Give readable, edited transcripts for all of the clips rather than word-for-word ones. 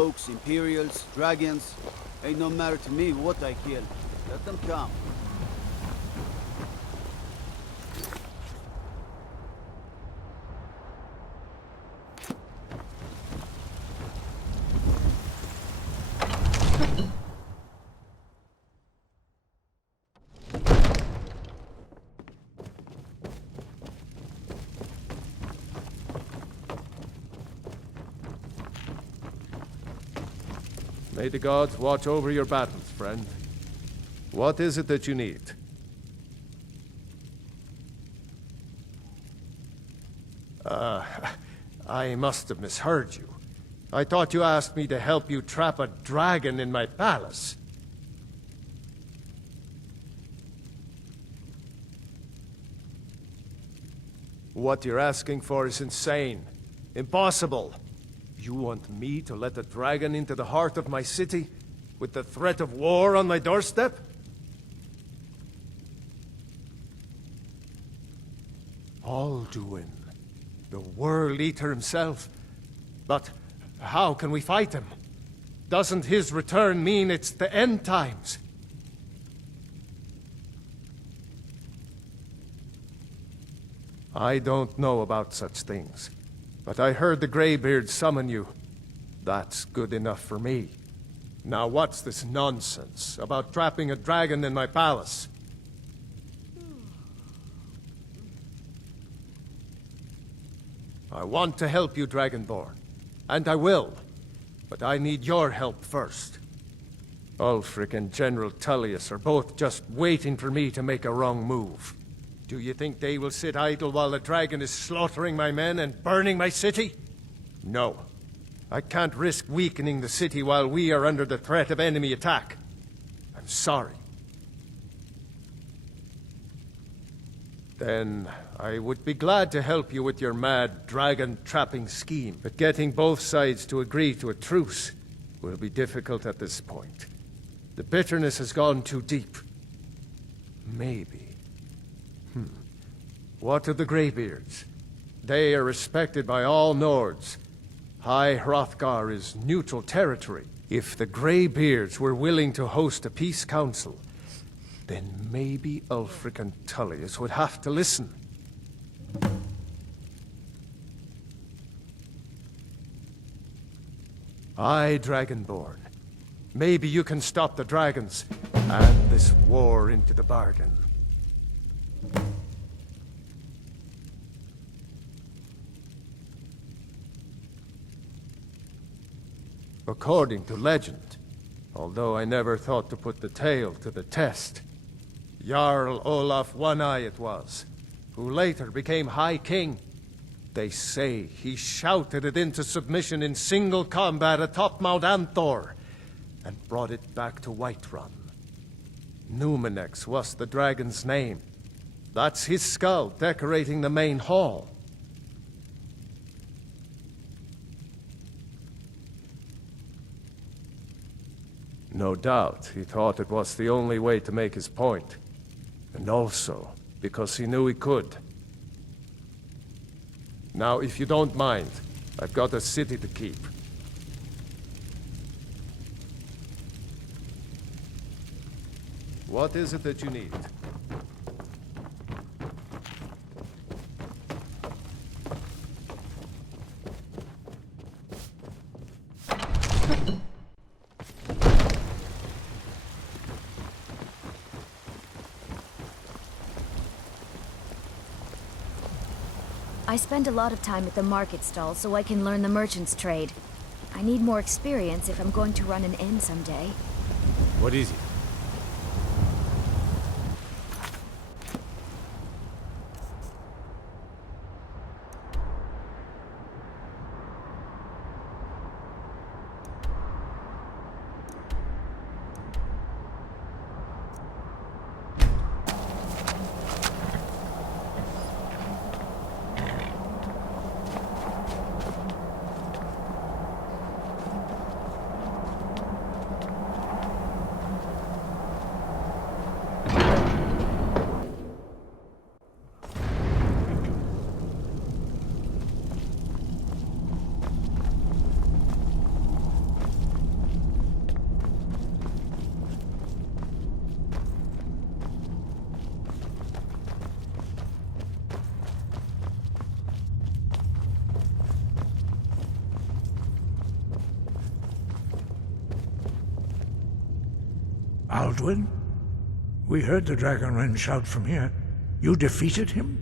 Oaks, Imperials, Dragons. Ain't no matter to me what I kill. Let them come. May the gods watch over your battles, friend. What is it that you need? I must have misheard you. I thought you asked me to help you trap a dragon in my palace. What you're asking for is insane. Impossible. You want me to let a dragon into the heart of my city, with the threat of war on my doorstep? Alduin, the World Eater himself. But how can we fight him? Doesn't his return mean it's the end times? I don't know about such things. But I heard the Greybeard summon you. That's good enough for me. Now what's this nonsense about trapping a dragon in my palace? I want to help you, Dragonborn. And I will. But I need your help first. Ulfric and General Tullius are both just waiting for me to make a wrong move. Do you think they will sit idle while the dragon is slaughtering my men and burning my city? No. I can't risk weakening the city while we are under the threat of enemy attack. I'm sorry. Then I would be glad to help you with your mad dragon-trapping scheme, but getting both sides to agree to a truce will be difficult at this point. The bitterness has gone too deep. Maybe. What of the Greybeards? They are respected by all Nords. High Hrothgar is neutral territory. If the Greybeards were willing to host a peace council, then maybe Ulfric and Tullius would have to listen. Aye, Dragonborn. Maybe you can stop the dragons, and this war into the bargain. According to legend, although I never thought to put the tale to the test, Jarl Olaf One-Eye it was, who later became High King. They say he shouted it into submission in single combat atop Mount Anthor, and brought it back to Whiterun. Numenex was the dragon's name. That's his skull decorating the main hall. No doubt, he thought it was the only way to make his point. And also, because he knew he could. Now, if you don't mind, I've got a city to keep. What is it that you need? I spend a lot of time at the market stall so I can learn the merchant's trade. I need more experience if I'm going to run an inn someday. What is it? Alduin? We heard the Dragonren shout from here. You defeated him?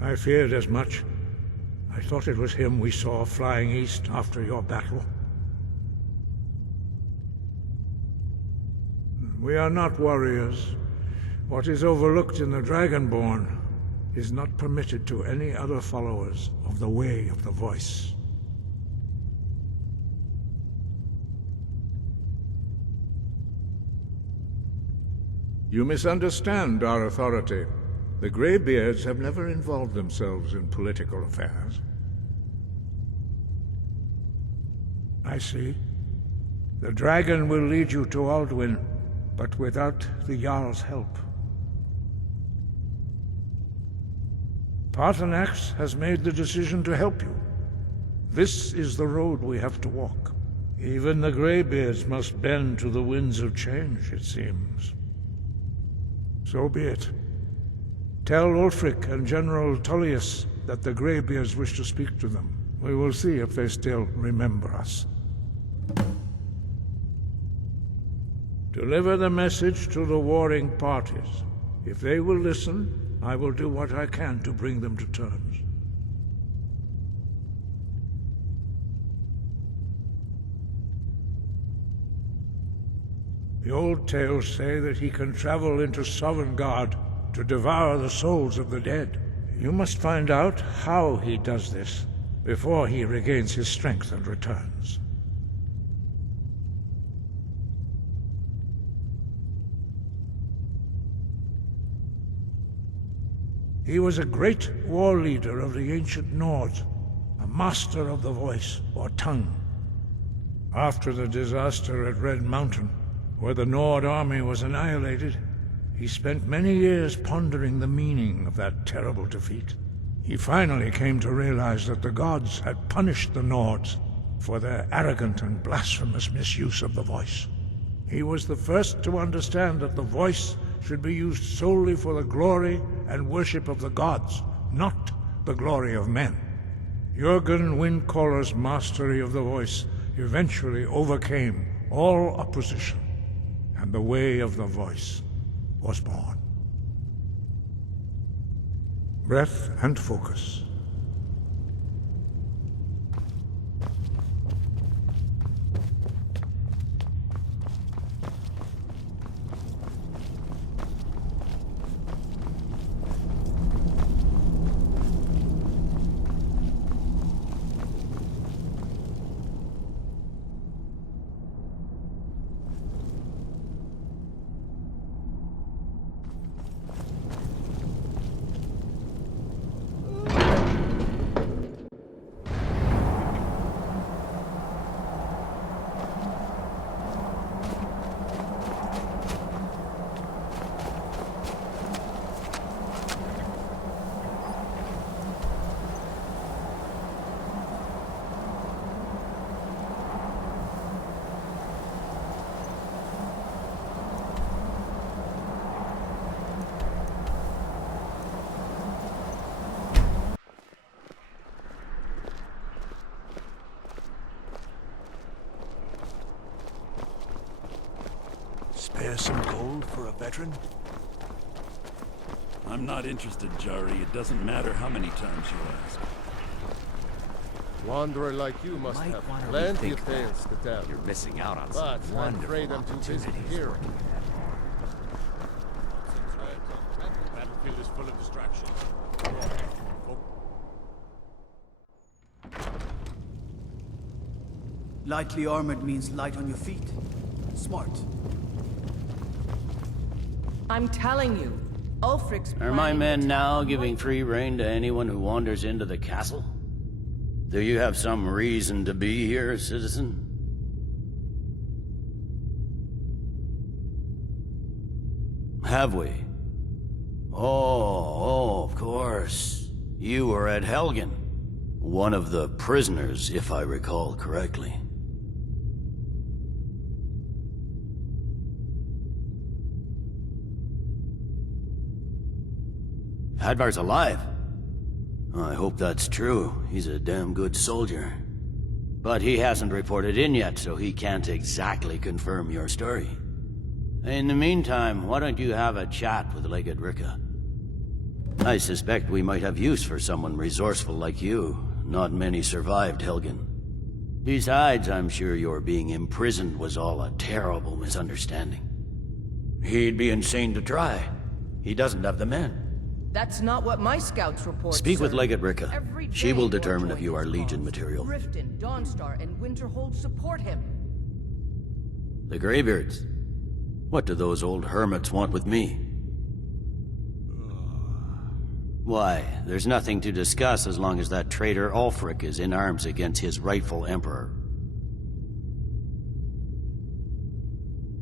I feared as much. I thought it was him we saw flying east after your battle. We are not warriors. What is overlooked in the Dragonborn is not permitted to any other followers of the Way of the Voice. You misunderstand our authority. The Greybeards have never involved themselves in political affairs. I see. The dragon will lead you to Alduin, but without the Jarl's help. Paarthurnax has made the decision to help you. This is the road we have to walk. Even the Greybeards must bend to the winds of change, it seems. So be it. Tell Ulfric and General Tullius that the Greybeards wish to speak to them. We will see if they still remember us. Deliver the message to the warring parties. If they will listen, I will do what I can to bring them to terms. The old tales say that he can travel into Sovngarde to devour the souls of the dead. You must find out how he does this before he regains his strength and returns. He was a great war leader of the ancient Nords, a master of the voice, or tongue. After the disaster at Red Mountain, where the Nord army was annihilated, he spent many years pondering the meaning of that terrible defeat. He finally came to realize that the gods had punished the Nords for their arrogant and blasphemous misuse of the voice. He was the first to understand that the voice should be used solely for the glory and worship of the gods, not the glory of men. Jurgen Windcaller's mastery of the voice eventually overcame all opposition, and the Way of the Voice was born. Breath and focus. Spare some gold for a veteran? I'm not interested, Jari. It doesn't matter how many times you ask. Wanderer like you must Might have wanna plenty rethink of tales to tell. You're missing out on But some I'm afraid wonderful I'm too busy opportunities here. working in that war. Battlefield is full of distractions. Lightly armored means light on your feet. Smart. I'm telling you, Ulfric's Are my planning men to now take giving one- free rein to anyone who wanders into the castle? Do you have some reason to be here, citizen? Have we? Oh, of course. You were at Helgen. One of the prisoners, if I recall correctly. Hadvar's alive. I hope that's true. He's a damn good soldier. But he hasn't reported in yet, so he can't exactly confirm your story. In the meantime, why don't you have a chat with Legate Ricka? I suspect we might have use for someone resourceful like you. Not many survived Helgen. Besides, I'm sure your being imprisoned was all a terrible misunderstanding. He'd be insane to try. He doesn't have the men. That's not what my scouts report, Speak with sir. Legate Ricka. Every She day will you're determine if joining you are his Legion cause. material. Riften, Dawnstar, and Winterhold support him. The Greybeards. What do those old hermits want with me? Why, there's nothing to discuss as long as that traitor Ulfric is in arms against his rightful emperor.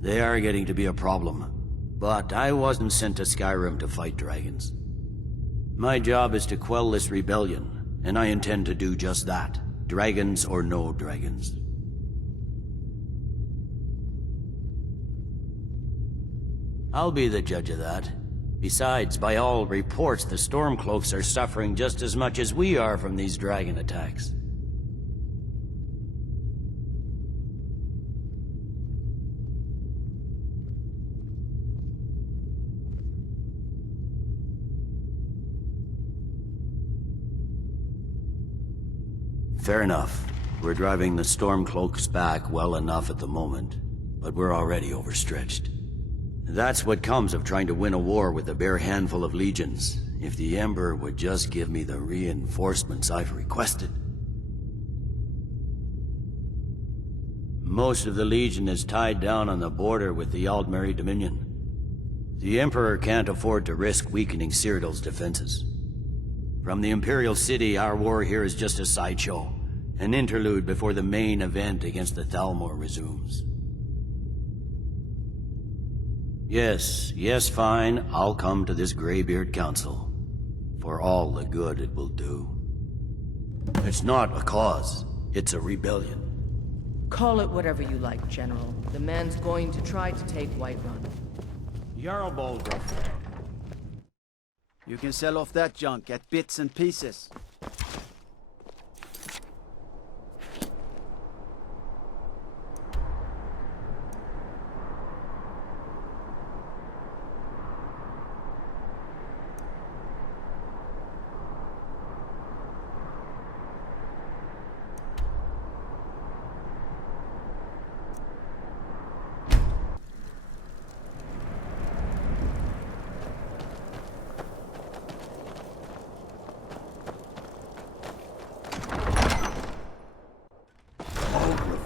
They are getting to be a problem. But I wasn't sent to Skyrim to fight dragons. My job is to quell this rebellion, and I intend to do just that. Dragons or no dragons. I'll be the judge of that. Besides, by all reports, the Stormcloaks are suffering just as much as we are from these dragon attacks. Fair enough. We're driving the Stormcloaks back well enough at the moment, but we're already overstretched. That's what comes of trying to win a war with a bare handful of legions. If the Emperor would just give me the reinforcements I've requested. Most of the Legion is tied down on the border with the Aldmeri Dominion. The Emperor can't afford to risk weakening Cyrodiil's defenses. From the Imperial City, our war here is just a sideshow. An interlude before the main event against the Thalmor resumes. Yes, fine. I'll come to this Greybeard Council. For all the good it will do. It's not a cause. It's a rebellion. Call it whatever you like, General. The man's going to try to take Whiterun. Jarl Baldroth. You can sell off that junk at bits and pieces.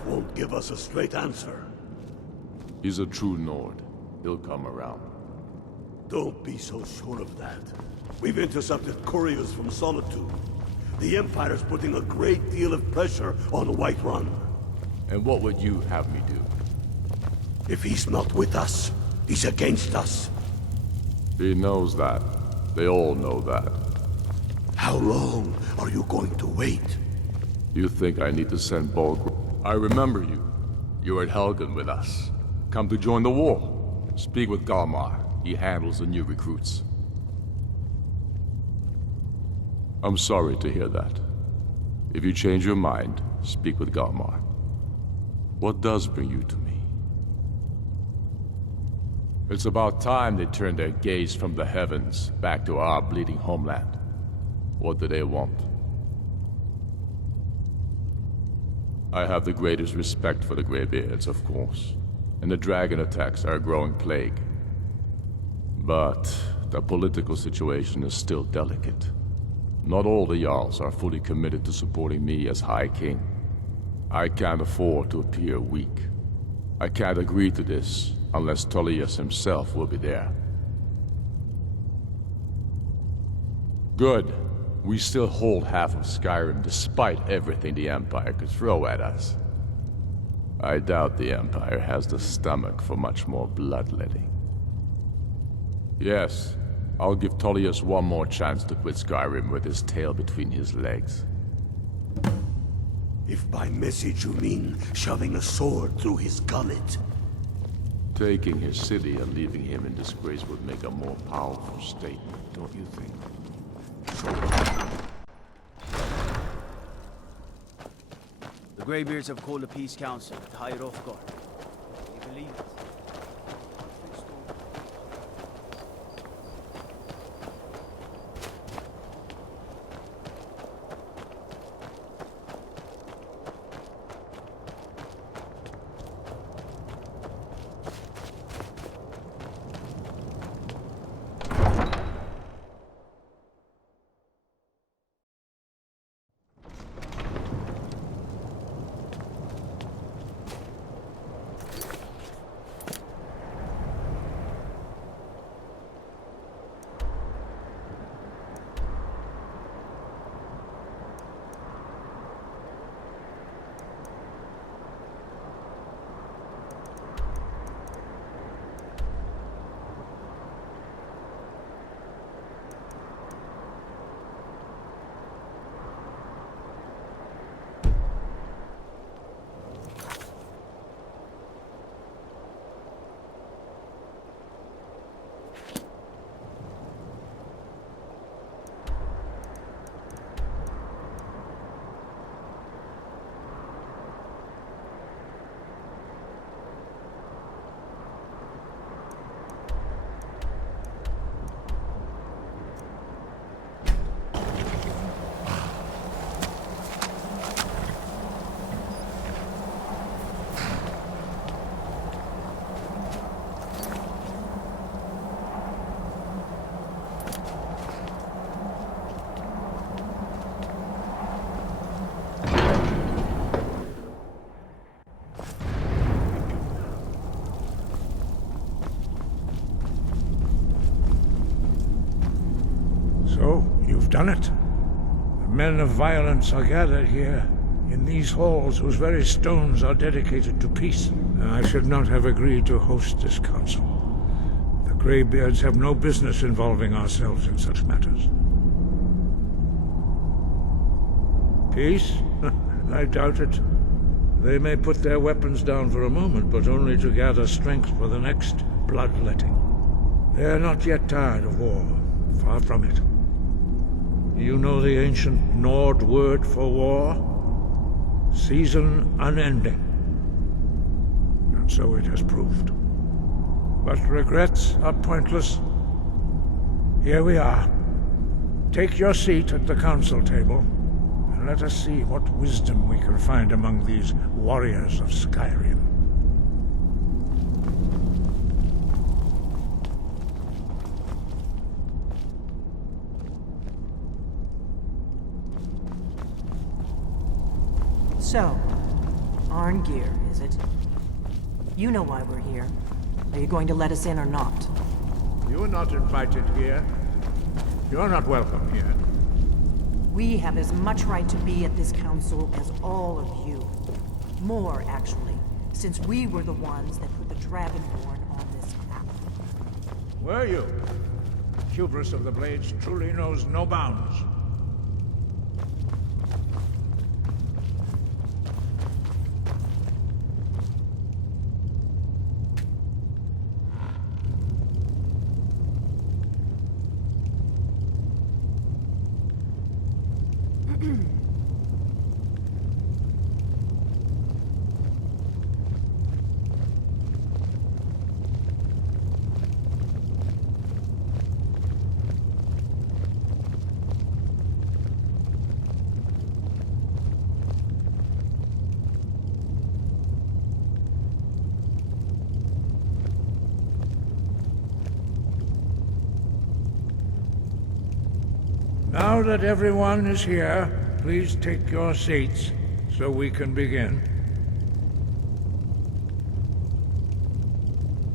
Won't give us a straight answer. He's a true Nord. He'll come around. Don't be so sure of that. We've intercepted couriers from Solitude. The Empire's putting a great deal of pressure on Whiterun. And what would you have me do? If he's not with us, he's against us. He knows that. They all know that. How long are you going to wait? You think I need to send Bolgr? I remember you. You were at Helgen with us. Come to join the war. Speak with Galmar. He handles the new recruits. I'm sorry to hear that. If you change your mind, speak with Galmar. What does bring you to me? It's about time they turned their gaze from the heavens back to our bleeding homeland. What do they want? I have the greatest respect for the Greybeards, of course, and the dragon attacks are a growing plague. But the political situation is still delicate. Not all the Jarls are fully committed to supporting me as High King. I can't afford to appear weak. I can't agree to this unless Tullius himself will be there. Good. We still hold half of Skyrim despite everything the Empire could throw at us. I doubt the Empire has the stomach for much more bloodletting. Yes, I'll give Tullius one more chance to quit Skyrim with his tail between his legs. If by message you mean shoving a sword through his gullet. Taking his city and leaving him in disgrace would make a more powerful statement, don't you think? The Greybeards have called a peace council at High Hrothgar. Can you believe it? So, you've done it. The men of violence are gathered here, in these halls whose very stones are dedicated to peace. I should not have agreed to host this council. The Greybeards have no business involving ourselves in such matters. Peace? I doubt it. They may put their weapons down for a moment, but only to gather strength for the next bloodletting. They are not yet tired of war. Far from it. You know the ancient Nord word for war? Season unending. And so it has proved. But regrets are pointless. Here we are. Take your seat at the council table, and let us see what wisdom we can find among these warriors of Skyrim. So, Arngeir, is it? You know why we're here. Are you going to let us in or not? You are not invited here. You're not welcome here. We have as much right to be at this council as all of you. More, actually, since we were the ones that put the Dragonborn on this map. Were you? Hubris of the Blades truly knows no bounds. Now that everyone is here, please take your seats so we can begin.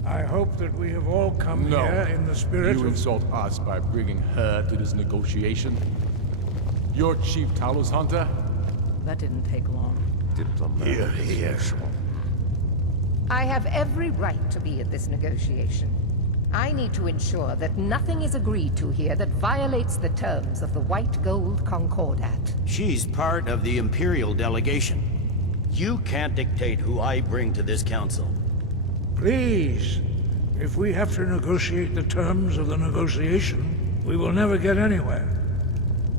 I hope that we have all come here in the spirit You of... insult us by bringing her to this negotiation? Your chief Talos hunter? That didn't take long. Here, here. I have every right to be at this negotiation. I need to ensure that nothing is agreed to here that violates the terms of the White Gold Concordat. She's part of the Imperial delegation. You can't dictate who I bring to this council. Please, if we have to negotiate the terms of the negotiation, we will never get anywhere.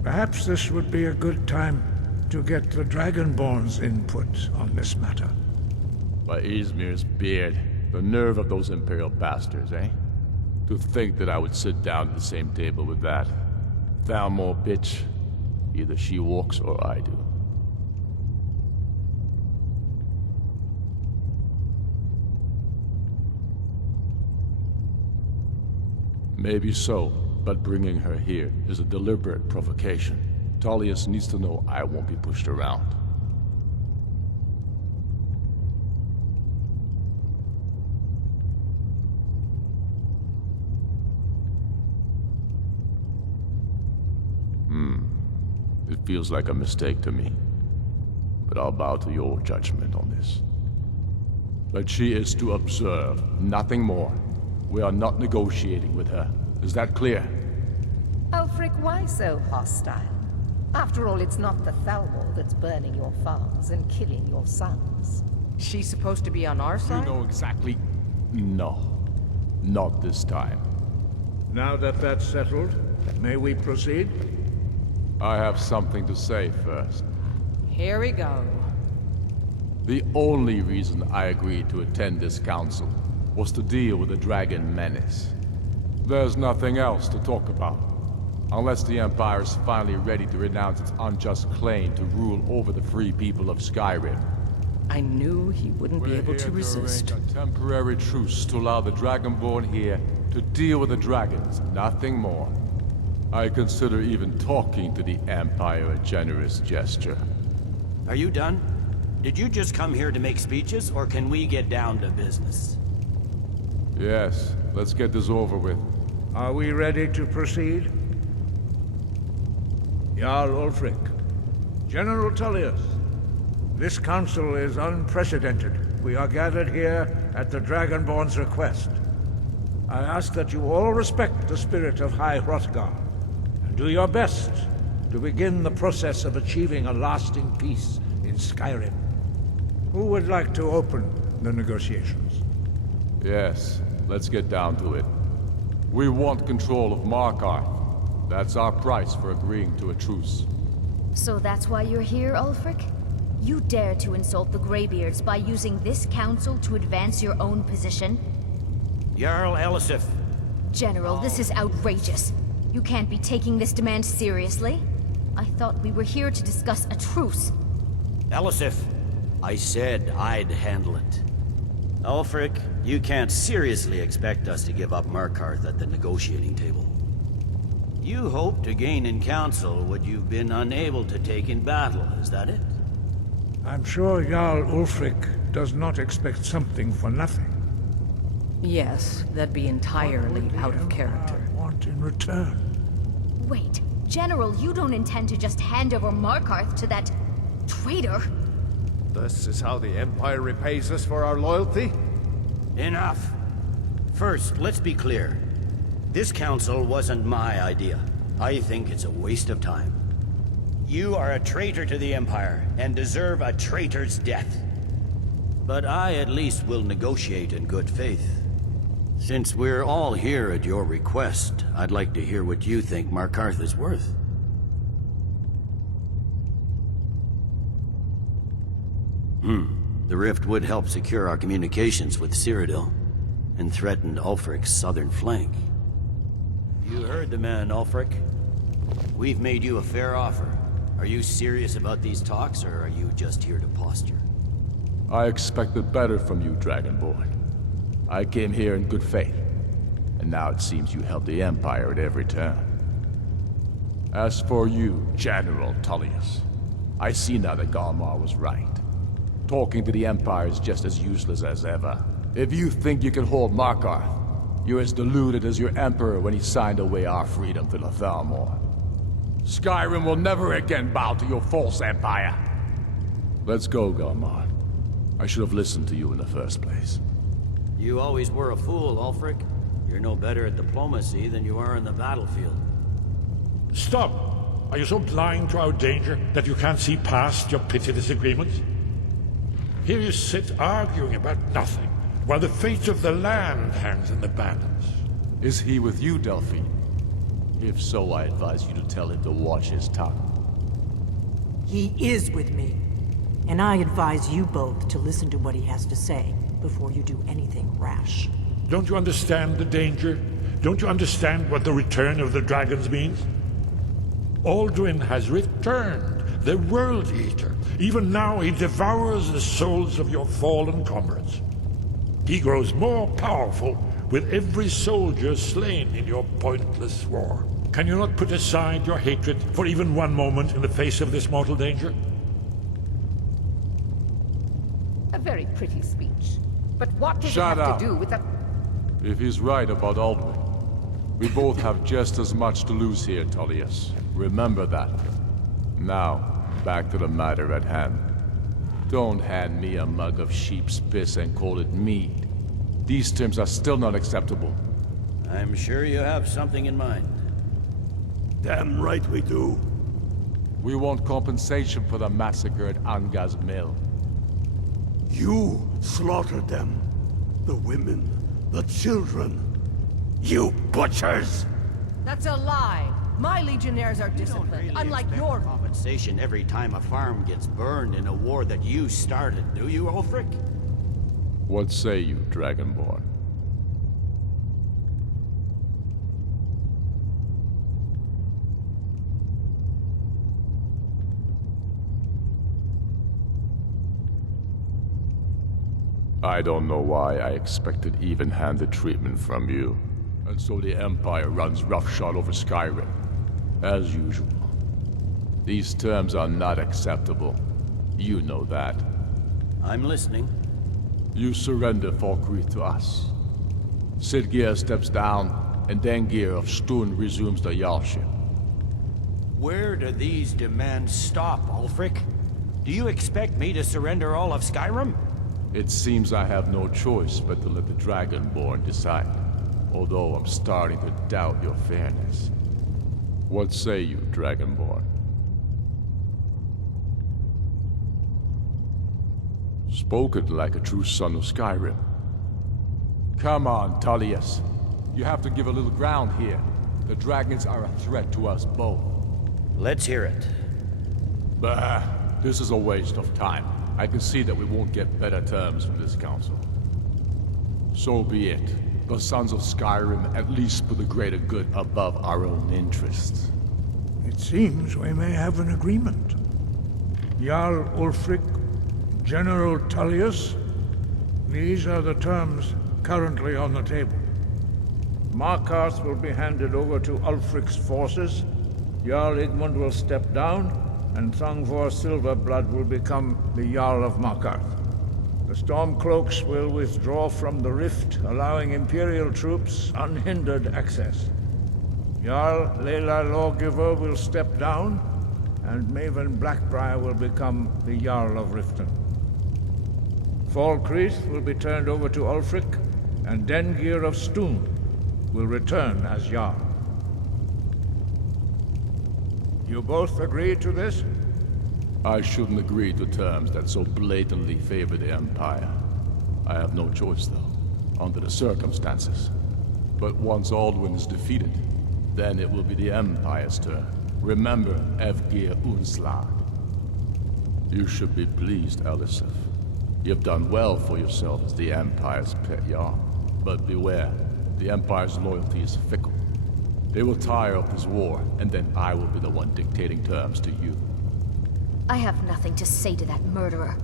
Perhaps this would be a good time to get the Dragonborn's input on this matter. By Izmir's beard, the nerve of those Imperial bastards, eh? To think that I would sit down at the same table with that Thalmor bitch. Either she walks or I do. Maybe so, but bringing her here is a deliberate provocation. Tullius needs to know I won't be pushed around. It feels like a mistake to me, but I'll bow to your judgment on this. But she is to observe, nothing more. We are not negotiating with her. Is that clear? Ulfric, why so hostile? After all, it's not the Thalmor that's burning your farms and killing your sons. She's supposed to be on our You side? know exactly... No. Not this time. Now that that's settled, may we proceed? I have something to say first. Here we go. The only reason I agreed to attend this council was to deal with the dragon menace. There's nothing else to talk about. Unless the Empire is finally ready to renounce its unjust claim to rule over the free people of Skyrim. I knew he wouldn't be able to resist. Arrange a temporary truce to allow the Dragonborn here to deal with the dragons, nothing more. I consider even talking to the Empire a generous gesture. Are you done? Did you just come here to make speeches, or can we get down to business? Yes, let's get this over with. Are we ready to proceed? Jarl Ulfric, General Tullius, this council is unprecedented. We are gathered here at the Dragonborn's request. I ask that you all respect the spirit of High Hrothgar, and do your best to begin the process of achieving a lasting peace in Skyrim. Who would like to open the negotiations? Yes, let's get down to it. We want control of Markarth. That's our price for agreeing to a truce. So that's why you're here, Ulfric? You dare to insult the Greybeards by using this council to advance your own position? Jarl Elisif. General, this is outrageous. You can't be taking this demand seriously. I thought we were here to discuss a truce. Elisif, I said I'd handle it. Ulfric, you can't seriously expect us to give up Markarth at the negotiating table. You hope to gain in council what you've been unable to take in battle, is that it? I'm sure Jarl Ulfric does not expect something for nothing. Yes, that'd be entirely What would out the of character. Empire want in return? Wait, General, you don't intend to just hand over Markarth to that traitor? This is how the Empire repays us for our loyalty? Enough. First, let's be clear. This council wasn't my idea. I think it's a waste of time. You are a traitor to the Empire, and deserve a traitor's death. But I at least will negotiate in good faith. Since we're all here at your request, I'd like to hear what you think Markarth is worth. The rift would help secure our communications with Cyrodiil, and threatened Ulfric's southern flank. You heard the man, Ulfric. We've made you a fair offer. Are you serious about these talks, or are you just here to posture? I expected better from you, Dragonborn. I came here in good faith, and now it seems you help the Empire at every turn. As for you, General Tullius, I see now that Galmar was right. Talking to the Empire is just as useless as ever. If you think you can hold Markarth, you're as deluded as your Emperor when he signed away our freedom to the Thalmor. Skyrim will never again bow to your false empire. Let's go, Galmar. I should have listened to you in the first place. You always were a fool, Ulfric. You're no better at diplomacy than you are in the battlefield. Stop! Are you so blind to our danger that you can't see past your petty disagreements? Here you sit arguing about nothing, while the fate of the land hangs in the balance. Is he with you, Delphine? If so, I advise you to tell him to watch his tongue. He is with me. And I advise you both to listen to what he has to say before you do anything rash. Don't you understand the danger? Don't you understand what the return of the dragons means? Alduin has returned, the World Eater. Even now he devours the souls of your fallen comrades. He grows more powerful with every soldier slain in your pointless war. Can you not put aside your hatred for even one moment in the face of this mortal danger? A very pretty speech. But what does Shut it have up. to do with the... If he's right about Alduin, we both have just as much to lose here, Tullius. Remember that. Now, back to the matter at hand. Don't hand me a mug of sheep's piss and call it mead. These terms are still not acceptable. I'm sure you have something in mind. Damn right we do. We want compensation for the massacre at Anga's mill. You slaughtered them. The women, the children. You butchers! That's a lie. My legionnaires are disciplined, unlike your... compensation every time a farm gets burned in a war that you started, do you, Ulfric? What say you, Dragonborn? I don't know why I expected even-handed treatment from you. And so the Empire runs roughshod over Skyrim. As usual. These terms are not acceptable. You know that. I'm listening. You surrender Falkreath to us. Sidgeir steps down, and Dengir of Stun resumes the Jarlship. Where do these demands stop, Ulfric? Do you expect me to surrender all of Skyrim? It seems I have no choice but to let the Dragonborn decide. Although I'm starting to doubt your fairness. What say you, Dragonborn? Spoken like a true son of Skyrim. Come on, Tullius. You have to give a little ground here. The dragons are a threat to us both. Let's hear it. Bah, this is a waste of time. I can see that we won't get better terms from this council. So be it. The Sons of Skyrim at least put the greater good above our own interests. It seems we may have an agreement. Jarl Ulfric, General Tullius, these are the terms currently on the table. Markarth will be handed over to Ulfric's forces, Jarl Igmund will step down, and Thangvor Silverblood will become the Jarl of Markarth. The Stormcloaks will withdraw from the rift, allowing Imperial troops unhindered access. Jarl Leila Lawgiver will step down, and Maven Blackbriar will become the Jarl of Riften. Falkreath will be turned over to Ulfric, and Dengir of Stun will return as Jarl. You both agree to this? I shouldn't agree to terms that so blatantly favor the Empire. I have no choice, though, under the circumstances. But once Alduin is defeated, then it will be the Empire's turn. Remember Evgir Unslag. You should be pleased, Elisif. You've done well for yourself as the Empire's pet Jarl. But beware, the Empire's loyalty is fickle. They will tire of this war, and then I will be the one dictating terms to you. I have nothing to say to that murderer.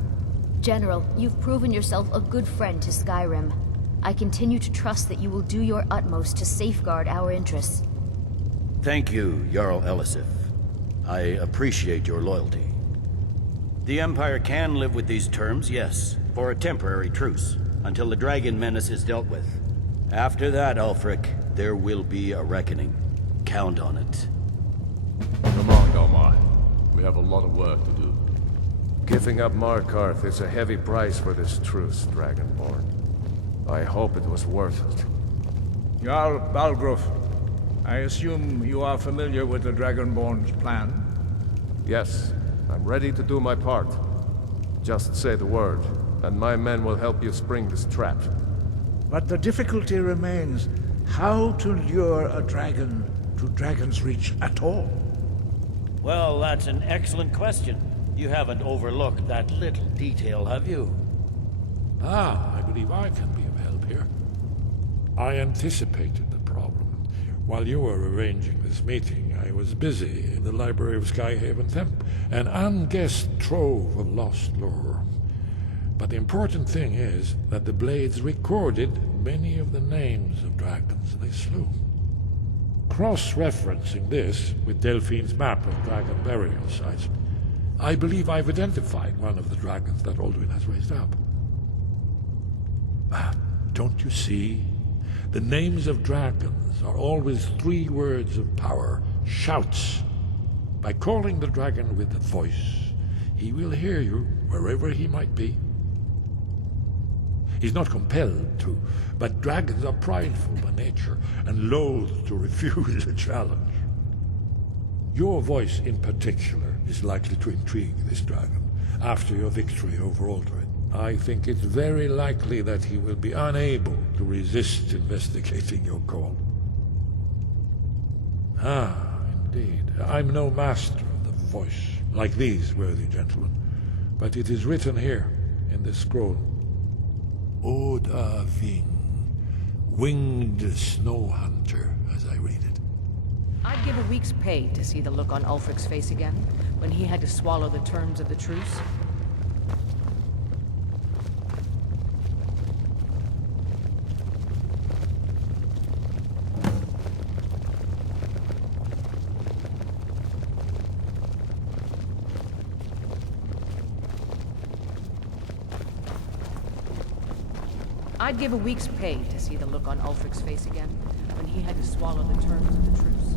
General, you've proven yourself a good friend to Skyrim. I continue to trust that you will do your utmost to safeguard our interests. Thank you, Jarl Elisif. I appreciate your loyalty. The Empire can live with these terms, yes, for a temporary truce, until the dragon menace is dealt with. After that, Ulfric, there will be a reckoning. Count on it. Come on, Galmar. We have a lot of work to do. Giving up Markarth is a heavy price for this truce, Dragonborn. I hope it was worth it. Jarl Balgruuf, I assume you are familiar with the Dragonborn's plan? Yes, I'm ready to do my part. Just say the word, and my men will help you spring this trap. But the difficulty remains how to lure a dragon to Dragon's Reach at all. Well, that's an excellent question. You haven't overlooked that little detail, have you? Ah, I believe I can be of help here. I anticipated the problem. While you were arranging this meeting, I was busy in the library of Skyhaven Temp, an unguessed trove of lost lore. But the important thing is that the Blades recorded many of the names of dragons they slew. Cross-referencing this with Delphine's map of dragon burial sites, I believe I've identified one of the dragons that Alduin has raised up. Ah, don't you see? The names of dragons are always 3 words of power, shouts. By calling the dragon with a voice, he will hear you wherever he might be. He's not compelled to, but dragons are prideful by nature and loath to refuse a challenge. Your voice in particular is likely to intrigue this dragon after your victory over Alduin. I think it's very likely that he will be unable to resist investigating your call. Ah, indeed. I'm no master of the voice, like these worthy gentlemen, but it is written here in this scroll. Oda Ving, winged snow hunter, as I read it. I'd give a week's pay to see the look on Ulfric's face again, when he had to swallow the terms of the truce. I'd give a week's pay to see the look on Ulfric's face again, when he had to swallow the terms of the truce.